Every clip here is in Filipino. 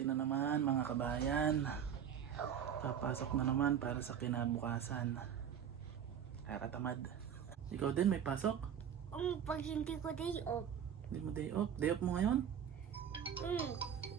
Swerte na naman mga kabayan. Papasok na naman para sa kinabukasan. Kakatamad. Ikaw din may pasok? Pag hindi ko day off. Hindi mo day off? Day off mo ngayon? Mm.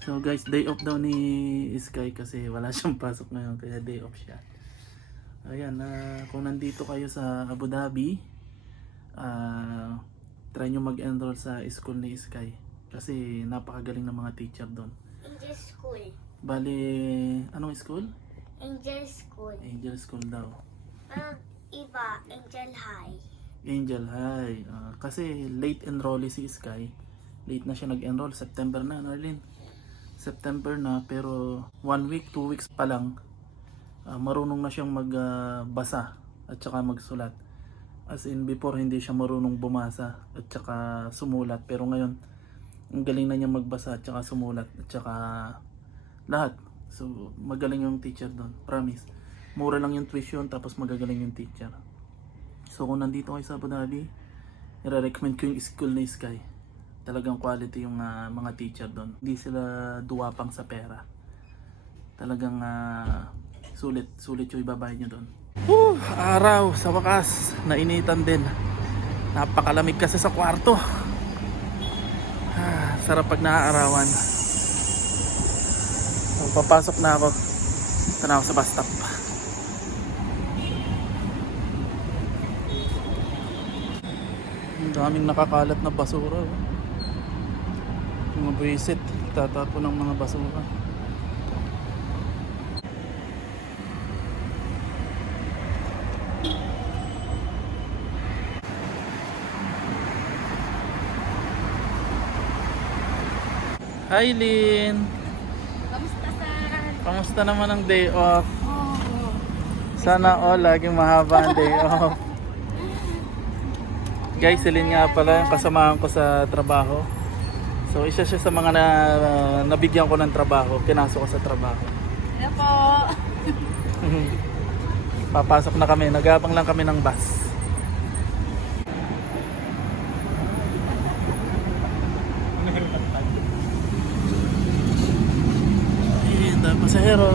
So guys, day off daw ni Sky kasi wala siyang pasok ngayon kaya day off siya. Ayan, kung nandito kayo sa Abu Dhabi, try nyo mag-enroll sa school ni Sky kasi napakagaling ng mga teacher doon. Angel School. Bali, anong school? Angel School. Angel School daw. Iba, Angel High. Angel High. Kasi late enrollee si Sky. Late na siya nag-enroll. September na, Arlene. September na, pero 1 week, 2 weeks pa lang, marunong na siyang magbasa at saka magsulat. As in, before hindi siya marunong bumasa at saka sumulat. Pero ngayon, ang galing na niya magbasa at saka sumulat at saka lahat. So, magaling yung teacher doon. Promise. Mura lang yung tuition tapos magagaling yung teacher. So, kung nandito kayo sa Abu Dhabi, i-recommend ko yung school ni Sky. Talagang quality yung mga teacher doon. Hindi sila duwapang sa pera. Talagang sulit yung ibabayad nyo doon. Araw sa wakas, nainitan din. Napakalamig kasi sa kwarto. Sarap pag naaarawan. So, papasok na ako. Ito na ako sa bus stop. Ang daming nakakalat na basura. Mga buwisit, tatapon ng mga basura. Hi Lynn! Kamusta sa... Kamusta naman ang day off? Oh. Sana all laging mahaba ang day off. Guys, si Lynn nga pala yung kasamahan ko sa trabaho. So isa siya sa mga nabigyan ko ng trabaho, pinasok ko sa trabaho. Hello po. Papasok na kami, nagabang lang kami ng bus. Ayan, dahil pasahero.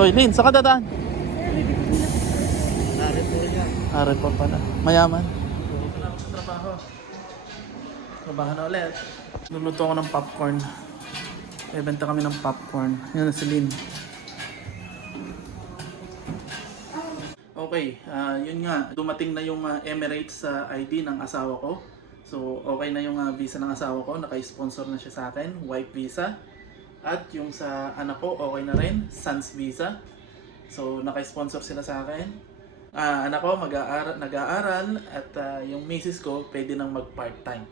Hoy, Lynn, saan ka dadaan? Ari po pala. Mayaman. Dito na ako sa trabaho. Trabaho na ulit. Luluto ako ng popcorn. Ibenta kami ng popcorn. Yan na si Lynn. Okay, yun nga. Dumating na yung Emirates ID ng asawa ko. So, okay na yung visa ng asawa ko. Naka-sponsor na siya sa akin. Wife visa. At yung sa anak ko, okay na rin, son's visa. So, naka-sponsor sila sa akin. Anak ko nag-aaral at yung misis ko pwede nang mag-part-time.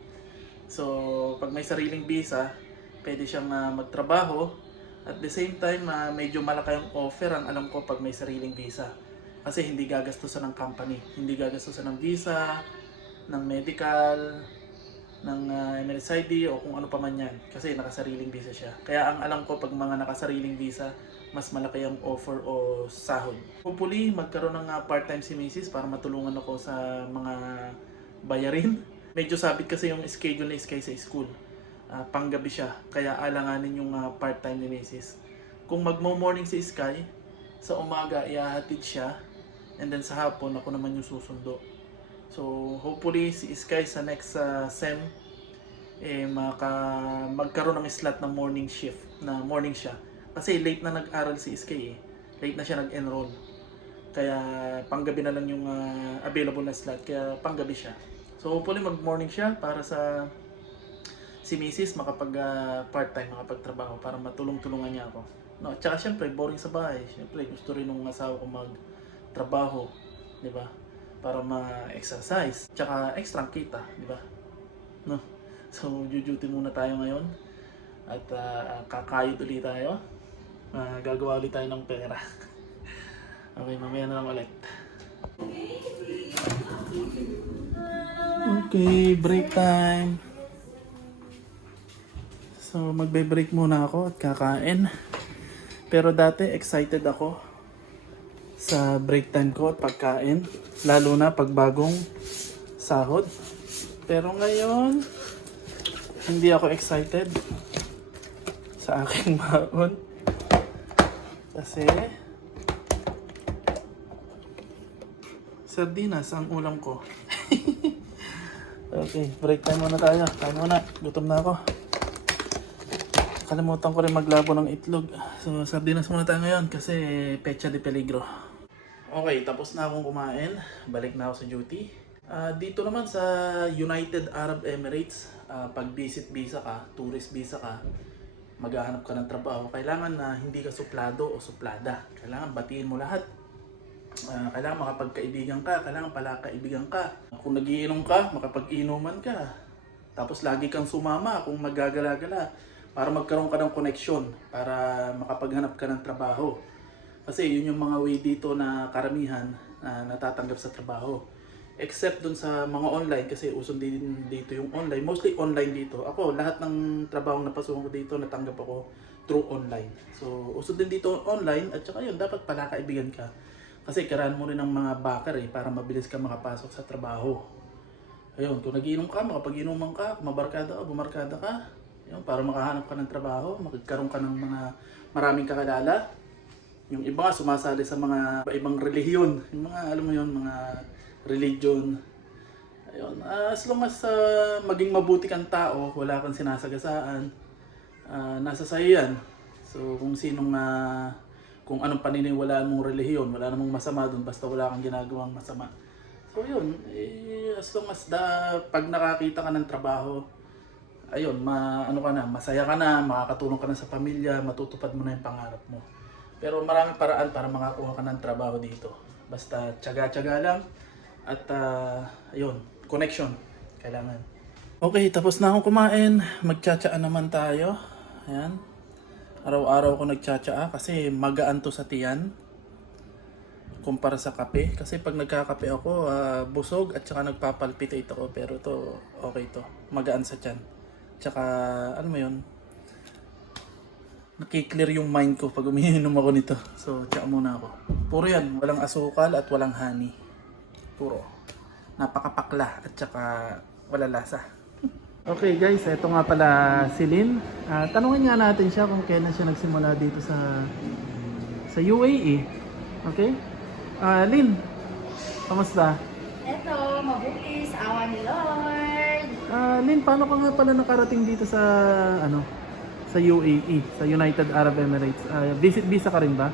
So, pag may sariling visa, pwede siyang magtrabaho. At the same time, medyo malaki yung offer ang alam ko pag may sariling visa. Kasi hindi gagastusan ng company. Hindi gagastusan ng visa, ng medical, ng Emirates ID o kung ano pa man yan kasi nakasariling visa siya. Kaya ang alam ko pag mga nakasariling visa, mas malaki ang offer o sahod. Hopefully magkaroon ng part-time si Mrs. para matulungan ako sa mga bayarin. Medyo sabit kasi yung schedule ni Sky sa school. Panggabi siya, kaya alanganin yung part-time ni Mrs. Kung magmo-morning si Sky, sa umaga ihahatid siya and then sa hapon ako naman yung susundo. So hopefully si Sky sa next SEM magkaroon ng slot na morning shift, na morning siya. Kasi late na nag-aral si Sky late na siya nag-enroll. Kaya panggabi na lang yung available na slot, kaya panggabi siya. So hopefully mag-morning siya para sa si Mrs. makapag part-time, makapagtrabaho para matulong-tulungan niya ako. No, tsaka syempre boring sa bahay. Syempre gusto rin ng asawa ko magtrabaho, 'di ba? Para ma-exercise, tsaka extra kita, di ba? No? So, duty muna tayo ngayon. At kakayod ulit tayo. Gagawa ulit tayo ng pera. Okay, mamaya na lang ulit. Okay, break time. So magbe-break muna ako at kakain. Pero dati excited ako sa break time ko at pagkain. Lalo na pag bagong sahod. Pero ngayon, hindi ako excited sa aking baon. Kasi sardinas ang ulam ko. Okay, break time muna tayo. Kain muna. Gutom na ako. Kalimutan ko rin maglabo ng itlog. So, sardinas muna tayo ngayon kasi pecha de peligro. Okay, tapos na akong kumain. Balik na ako sa duty. Dito naman sa United Arab Emirates, pag visit visa ka, tourist visa ka, maghahanap ka ng trabaho, kailangan na hindi ka suplado o suplada. Kailangan batiin mo lahat. Kailangan makapagkaibigan ka, kailangan pala kaibigan ka. Kung nagiinom ka, makapag-inuman ka. Tapos lagi kang sumama kung magagala-gala para magkaroon ka ng connection, para makapaghanap ka ng trabaho. Kasi yun yung mga way dito na karamihan na natatanggap sa trabaho. Except dun sa mga online kasi uso din dito yung online. Mostly online dito. Ako, lahat ng trabaho na pasukan ko dito, natanggap ako through online. So, uso din dito online at saka yun, dapat pala kaibigan ka. Kasi kailangan mo rin ng mga backer para mabilis ka makapasok sa trabaho. Ayun, kung nagiinom ka, makapag-inuman ka, kumabarkada ka, bumarkada ka. Ayun, para makahanap ka ng trabaho, magkaroon ka ng mga maraming kakilala. Yung iba nga sumasali sa mga ibang relihiyon. Yung mga, alam mo yun, mga religion. Ayun, as long as maging mabuti kang tao, wala kang sinasagasaan, nasa sa'yo yan. So kung sinong kung anong paniniwalaan mong relihiyon, wala namang masama doon basta wala kang ginagawang masama. So yun, as long as pag nakakita ka ng trabaho, ayun, ano ka na, masaya ka na, makakatulong ka na sa pamilya, matutupad mo na yung pangarap mo. Pero maraming paraan para makakuha ka ng trabaho dito. Basta tiyaga-tiyaga lang. At ayun, connection kailangan. Okay, tapos na akong kumain. Magtsatsaa naman tayo. Ayan. Araw-araw ako nagtsatsaa kasi magaan to sa tiyan. Kumpara sa kape. Kasi pag nagkakape ako, busog at saka nagpapalpitate ako. Pero to okay to. Magaan sa tiyan. Tsaka, ano mo yun? Nakiklear yung mind ko pag umiinom ako nito. So, tsaa muna ako. Puro yan. Walang asukal at walang honey. Puro. Napakapakla at saka wala lasa. Okay guys, ito nga pala si Lynn. Tanungin nga natin siya kung kailan siya nagsimula dito sa UAE. Okay? Lynn, kamusta? Eto, mabuti sa awa ni Lord. Lynn, paano ka nga pala nakarating dito sa sa UAE, sa United Arab Emirates? Visit visa ka rin ba?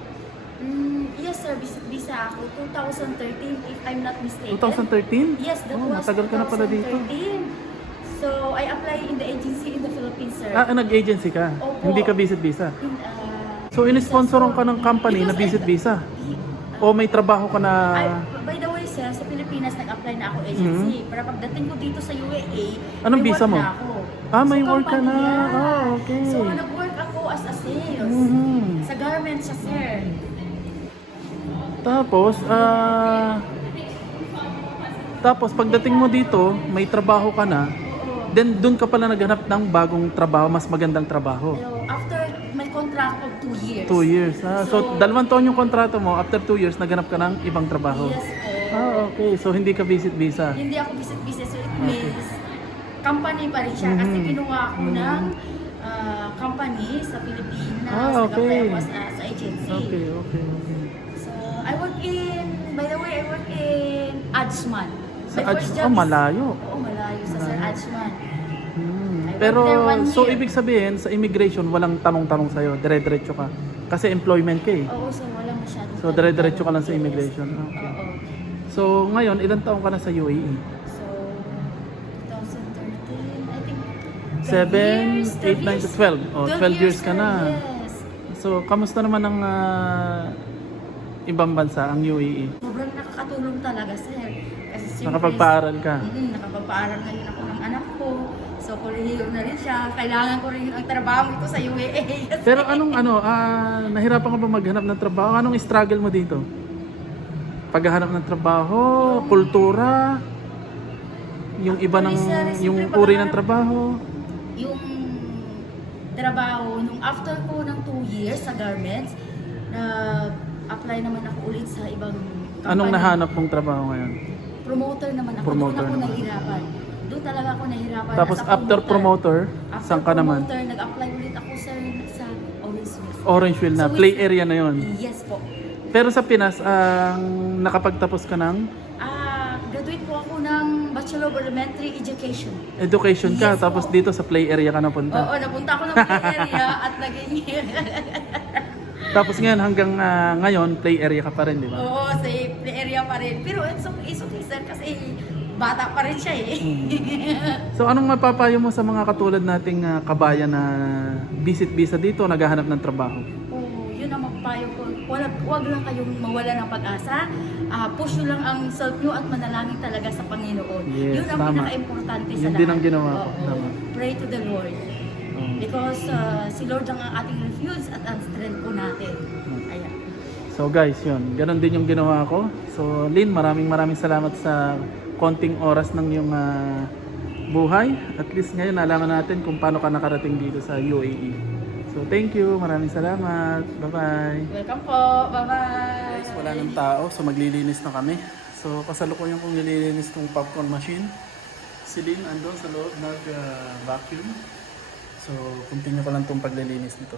Yes sir, visit visa ako 2013 if I'm not mistaken. 2013? Yes, that was matagal ka na pala dito. 2013. So, I applied in the agency in the Philippines, sir. Nag-agency ka? Opo. Hindi ka visit visa? In, So, in-sponsoran ka ng company na visit visa? O may trabaho ka na... by the way, sir, sa Pilipinas nag-apply na ako agency. Para pagdating ko dito sa UAE, Anong may visa work mo? na ako. May So, work ka na. company yan. Okay. So, nag-work ako as a sales. Sa garment siya, sir. Tapos pagdating mo dito, may trabaho ka na. Then doon ka pala naghanap ng bagong trabaho, mas magandang trabaho. So, after my contract of 2 years. 2 years. So 2 taon yung kontrato mo, after 2 years naghanap ka ng ibang trabaho. Yes po. Okay. So hindi ka visit visa. Hindi ako visit visa, so it means company pa rin siya kasi kinuha ako ng company sa Pilipinas. Nag-apply ako sa agency. Okay. So, I work in, by the way, I work in Ajman. Sa malayo. Oo, malayo sa Sir Ajman. Pero there 1 so year. ibig sabihin sa immigration walang tanong-tanong sa'yo, dire-diretso ka. Kasi employment ka eh. Oo, so wala masyadong. So dire-diretso ka lang sa immigration. Okay. Oo. So ngayon, ilang taon ka na sa UAE? So, 2013, I think 7, 8, 9, 12. 12 years ka sir, na. Yes. So, kamusta naman ang ibang bansa, ang UAE? Sobrang nakakatulong talaga, sir. Kasi siyempre, Nakapagpaaral ka? Nakapagpaaral ngayon ako ng anak ko. So, kolehiyo na rin siya. Kailangan ko rin ang trabaho ito sa UAA. Pero anong nahirapan ka ba maghanap ng trabaho? Anong struggle mo dito? Paghahanap ng trabaho, kultura, yung iba ng yung uri ng trabaho. Yung trabaho, nung after ko ng 2 years sa garments, apply naman ako ulit sa ibang company. Anong nahanap mong trabaho ngayon? Promoter naman ako. Promoter Doon ako naman. nahihirapan. Doon talaga ako nahihirapan. Tapos as a after promoter, After saan ka naman? promoter, nag-apply ulit ako sir sa Orangeville. Orangeville na, So, play area na yon. Yes po. Pero sa Pinas, nakapagtapos ka ng Graduate po ako ng Bachelor of Elementary Education. education ka, Yes, tapos po. dito sa play area ka napunta. Oo, napunta ako ng play area at naging... Tapos ngayon hanggang ngayon, play area ka pa rin, di ba? Oo, sa play area pa rin. Pero it's okay sir kasi bata pa rin siya eh. So anong mapapayo mo sa mga katulad nating kabayan na visit-visa dito, naghahanap ng trabaho? Oo, yun ang mapapayo ko. Wag lang kayong mawala ng pag-asa. Push nyo lang ang self nyo at manalangin talaga sa Panginoon. Yes, yun ang tama. pinaka-importante sa Yun lahat. din ang ginawa ko. Oo. Tama. Pray to the Lord. Oh. Because si Lord ang ating refuge at ang strength po natin. Ayan. So guys, yun. Ganon din yung ginawa ko. So Lynn, maraming salamat sa konting oras ng iyong buhay. At least ngayon nalaman natin kung paano ka nakarating dito sa UAE. So thank you. Maraming salamat. Bye-bye. Welcome po. Bye-bye. Guys, wala ng tao. So maglilinis na kami. So kasalukuyan kong nililinis tong popcorn machine. Si Lynn andun sa loob nag-vacuum. So continue ko lang tong paglilinis nito.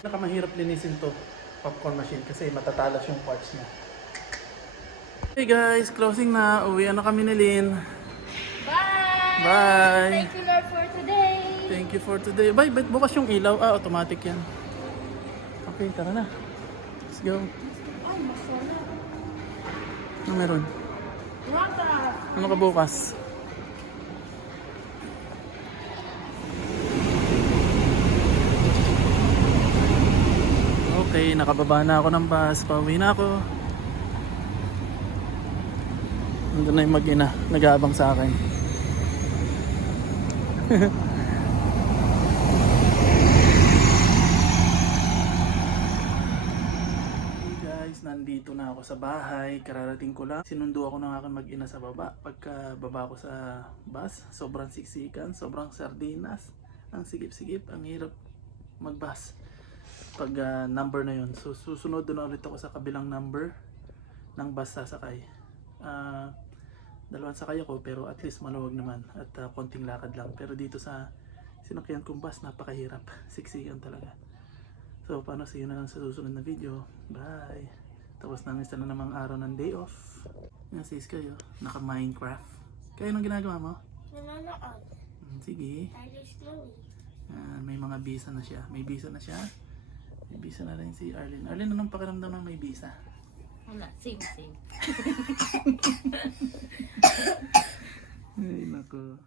Nakamahirap linisin to popcorn machine kasi matatalas yung parts niya. Hey guys, closing na. Uwian na kami ni Lynn. Bye! Bye! Thank you Lord for today. Thank you for today. Bye, ba't bukas yung ilaw? Automatic yan. Okay, tara na. Let's go. Ay, masala. Ano meron? Rata! Ano ka bukas? Okay, nakababa na ako ng bus. Pauwi na ako. Nandun na yung mag-ina. Nag-aabang sa akin. Hey guys, nandito na ako sa bahay. Kararating ko lang. Sinundo ako ng aking mag-ina sa baba. Pagka baba ko sa bus, sobrang siksikan, sobrang sardinas. Ang sigip-sigip, ang hirap mag-bus pag number na yun. So susunod doon ulit ako sa kabilang number ng bus sasakay. Dalawang sakay ako pero at least maluwag naman at konting lakad lang. Pero dito sa sinakyan kong bus, napakahirap. Siksikan talaga. So paano, see you na lang sa susunod na video. Bye! Tapos namin isa na namang araw ng day off. Nasis kayo, naka Minecraft. Kaya anong ginagawa mo? Nanonood. Sige. Alice Chloe. May mga visa na siya. May visa na siya. May visa na rin si Arlene. Arlene, anong pakiramdam ng may visa? Wala, same. Ay, nako.